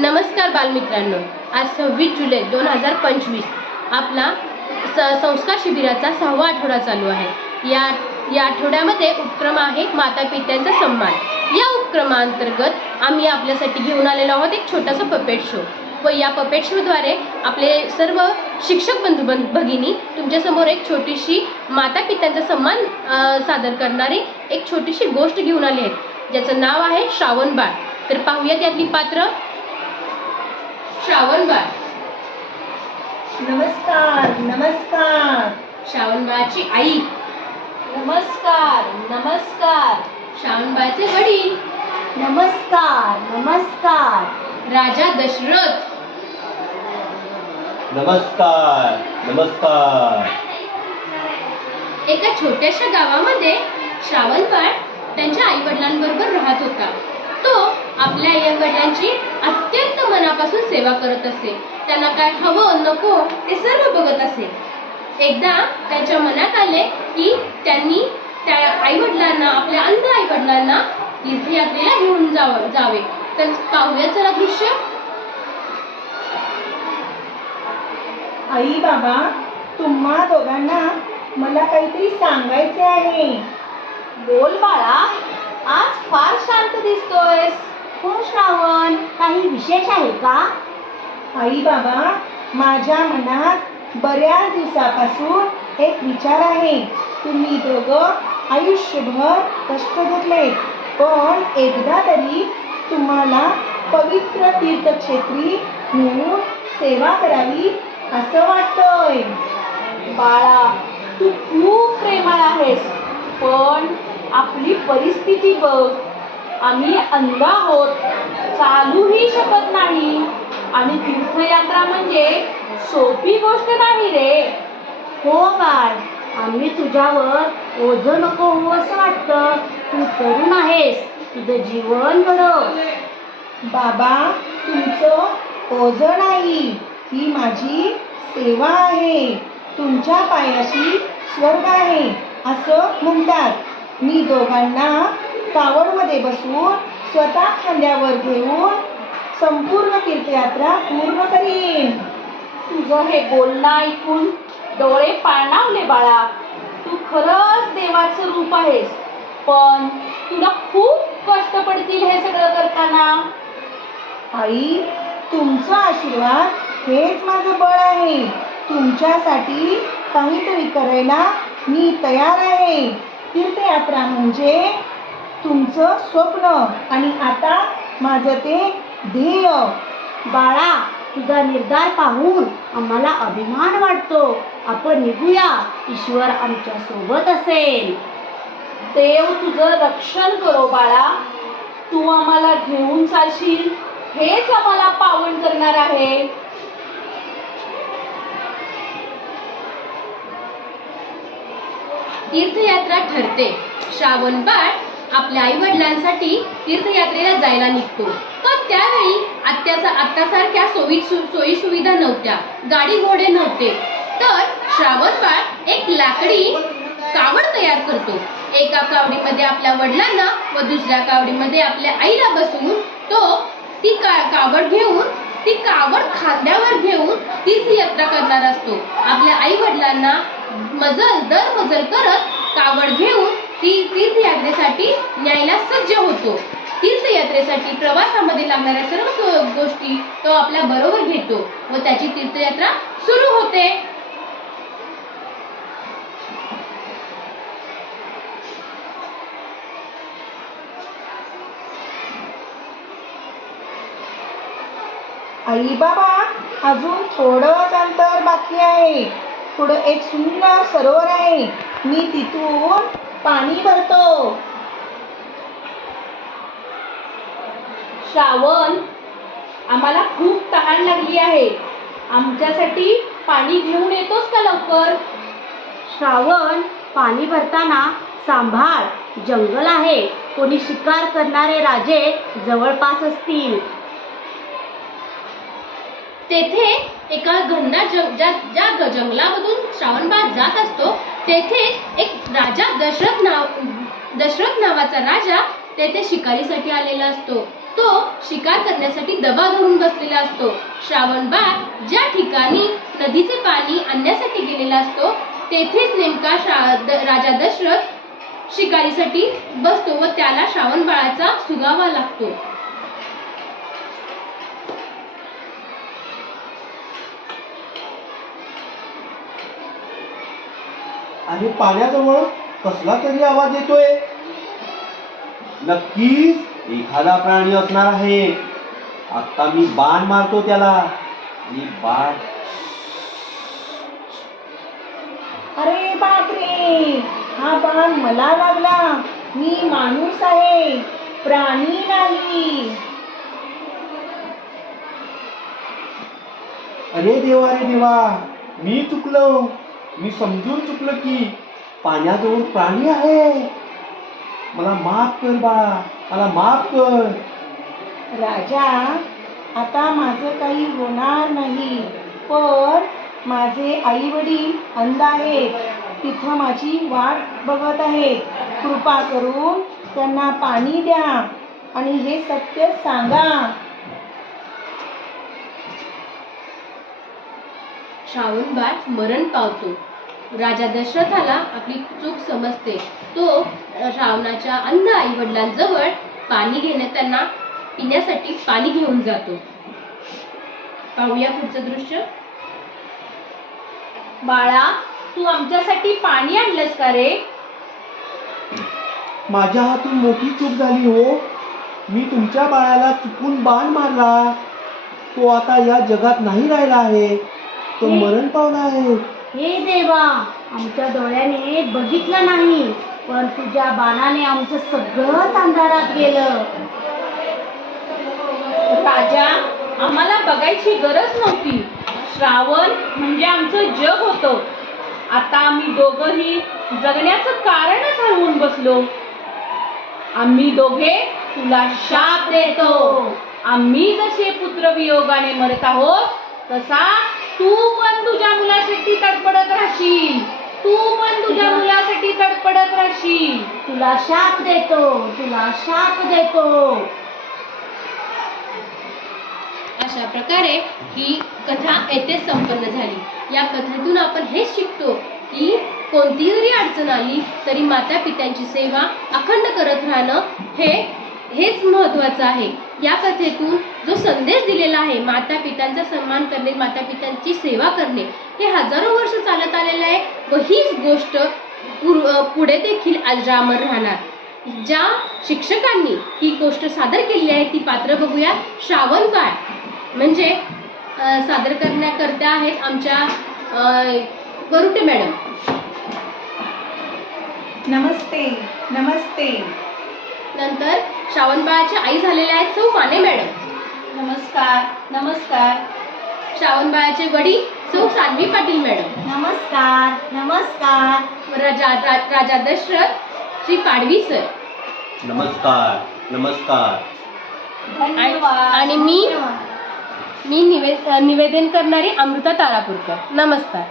नमस्कार बालमित्रांनो, आज 26 जुलै 2025 आपला संस्कार शिबिराचा 6वा आठवडा चालू आहे. या आठवड्यामध्ये उपक्रम आहे माता पित्यांचा सन्मान. या उपक्रमांतर्गत आम्ही आपल्यासाठी घेऊन आलेलो आहोत एक छोटासा पपेट शो. व या पपेट शोद्वारे आपले सर्व शिक्षक बंधू भगिनी तुमच्यासमोर एक छोटीशी माता पित्यांचा सन्मान सादर करणारी एक छोटीशी गोष्ट घेऊन आली आहे, ज्याचं नाव आहे श्रावणबाळ. तर पाहूया त्यातली पात्र. श्रावणबाळ. नमस्कार नमस्कार. श्रावणबाळाची आई. नमस्कार नमस्कार. श्रावणबाळाचे वडील. नमस्कार नमस्कार. राजा दशरथ. नमस्कार नमस्कार. एका छोट्याशा गावामध्ये श्रावणबाळ त्यांच्या आई वडिलांबरोबर राहत होता. तो आपल्या आई वडिलांची अत्यंत मनापासून सेवा करत असे. त्यांना काय हवं नको ते सर्व बघत असे. एकदा त्यांच्या मनात आले की त्यांनी त्या आई वडिलांना, आपल्या अंध आई वडिलांना तीर्थयात्रेला घेऊन जावे. तर पाहूया चला दृश्य. आई बाबा, तुम्हा दोघांना मला काहीतरी सांगायचे आहे. बोल बाळा, आज फार शांत दिसतोयस. हो श्रावण, काही विशेष आहे का? आई बाबा, माझ्या मनात बऱ्याच दिवसापासून एक विचार आहे. तुम्ही दोघं आयुष्यभर कष्ट घेतले, पण एकदा तरी तुम्हाला पवित्र तीर्थक्षेत्री नेऊन सेवा करावी असं वाटतंय. बाळा, तू खूप प्रेमळ आहेस, पण आपली परिस्थिती बघ. आम्ही अंध आहोत, चालूही शकत नाही, आणि तीर्थयात्रा म्हणजे सोपी गोष्ट नाही रे. हो बाळ, आम्ही तुझ्यावर ओझं नको हो असं वाटतं. तू तरुण आहेस, तुझं जीवन घडव. बाबा, तुमचं ओझं नाही, ही माझी सेवा आहे. तुमच्या पायाशी स्वर्ग आहे असं म्हणतात. मी दोघांना कावडमध्ये बसवून स्वतः खांद्यावर घेऊन संपूर्ण तीर्थयात्रा पूर्ण करीन. तुझं हे बोलणं ऐकून डोळे पाणावले बाळा. तू खरंच देवाचं रूप आहेस, पण तुला खूप कष्ट पडतील हे सगळं करताना. आई, तुमचा आशीर्वाद हेच माझं बळ आहे. तुमच्यासाठी काहीतरी करायला मी तयार आहे. तीर्थयात्रा म्हणजे तुमचं स्वप्न, आणि आता माझं ते ध्येय. बाळा, तुझा निर्धार पाहून आम्हाला अभिमान वाटतो. आपण निघूया, ईश्वर आमच्या सोबत असेल. देव तुझं रक्षण करो बाळा. तू आम्हाला घेऊन चालशील हेच आम्हाला पावन करणार आहे. तीर्थयात्रा ठरते. श्रावणबाळ आपल्या आई वडिलांसाठी तीर्थयात्रेला जायला निघतो. पण त्यावेळी आत्तासारख्या सोयी सुविधा नव्हत्या, गाडी घोडे नव्हते. तर श्रावणबाळ एक लाकडी कावड तयार करतो. एका कावडीमध्ये आपल्या वडिलांना व दुसऱ्या कावडीमध्ये आपल्या आईला बसवून तो ती कावड खांद्यावर घेऊन तीर्थयात्रा करणार असतो. आपल्या आई वडिलांना मजल करत कावड घेऊन ती तीर्थयात्रेसाठी न्यायला सज्ज होतो. तीर्थयात्रेसाठी प्रवासामध्ये लागणाऱ्या सर्व गोष्टी तो आपल्या बरोबर घेतो व त्याची तीर्थयात्रा सुरू होते. आई बाबा, अजून थोडंच अंतर बाकी आहे. पुढं एक सुंदर सरोवर आहे. मी तिथून पाणी भरतो. श्रावण, आम्हाला खूप तहान लागली आहे. आमच्यासाठी पाणी घेऊन येतोस का लवकर? श्रावण, पाणी भरताना सांभाळ, जंगल आहे. कोणी शिकार करणारे राजे जवळपास असतील. तेथे एका घनदाट ज्या जंगलामधून श्रावणबाळ जात असतो, तेथे एक राजा दशरथ नावाचा राजा तेथे शिकारीसाठी आलेला असतो. तो शिकार करण्यासाठी दबा धरून बसलेला असतो. श्रावण बाळ ज्या ठिकाणी नदीचे पाणी आणण्यासाठी गेलेला असतो तेथेच नेमका राजा दशरथ शिकारीसाठी बसतो व त्याला श्रावण बाळाचा सुगावा लागतो. आणि पाण्याजवळ कसला तरी आवाज येतोय. नक्कीच एखादा प्राणी असणार आहे. आता मी बाण मारतो त्याला. आणि बाण अरे बापरे, हा बाण मला लागला. मी माणूस आहे, प्राणी नाही. अरे देवा, मी चुकलो. मी समजून चुकलो की पाण्याजवळ प्राणी आहे. मला माफ कर बाळा, मला माफ कर. राजा, आता माझं काही होणार नाही, पण माझे आई वडील अंध आहेत. तिथं माझी वाट बघत आहेत. कृपा करून त्यांना पाणी द्या आणि हे सत्य सांगा. श्रावण बाळ मरण पावतो. राजा दशरथाला आपली चूक समजते. तो श्रावणाच्या अंध आई वडिलांजवळ पाणी त्यांना पिण्यासाठी पाणी घेऊन जातो. पाहूया पुढचं दृश्य. बाळा, तू आमच्यासाठी पाणी आणलंस का रे? माझ्या हातून मोठी चूक झाली हो. मी तुमच्या बाळाला चुकून बाण मारला. तो आता या जगात नाही राहिला आहे. तो मरण पावला आहे. हे देवा, आमच्या डोळ्याने बघितलं नाही, पण तुझ्या बाणाने आमचं सगळंच अंधारात गेलं. राजा, आम्हाला बघायची गरज नव्हती. श्रावण म्हणजे आमचं जग होतं. आता आम्ही दोघंही जगण्याचं कारणच हरवून बसलो. आम्ही दोघे तुला शाप देतो. आम्ही जसे पुत्रवियोगाने मरत आहोत तसा तू पण तुझ्या मुलासाठी तडपडत राहशील. तू पण तुझ्या मुलासाठी तडपडत राहशील. तुला शाप देतो, तुला शाप देतो. अशा प्रकारे ही कथा येथे संपन्न झाली. या कथेतून आपण हेच शिकतो की कोणतीही जरी अडचण आली तरी माता पित्यांची सेवा अखंड करत राहणं हेच महत्त्वाचं आहे. या कथेतून जो संदेश दिलेला आहे माता पित्यांचा सन्मान करणे, माता पित्यांची सेवा करणे, हे हजारो वर्ष चालत आलेलं आहे व हीच गोष्ट पुढे देखील अजरामर राहणार. ज्या शिक्षकांनी ही गोष्ट सादर केली आहे ती पात्र बघूया. श्रावण बाळ म्हणजे सादर करण्याकरता आहेत आमच्या वरुटे मॅडम. नमस्ते नमस्ते. नंतर श्रावण बाळाच्या आई झालेल्या आहेत सौ माने मॅडम. नमस्कार नमस्कार. श्रावण बाळाचे वडील सौ सान्वी पाटील मॅडम. नमस्कार नमस्कार. राजा दशरथ श्री पाडवी सर. नमस्कार नमस्कार. धन्यवाद. आणि मी निवेदन करणारी अमृता तारापूरकर. नमस्कार.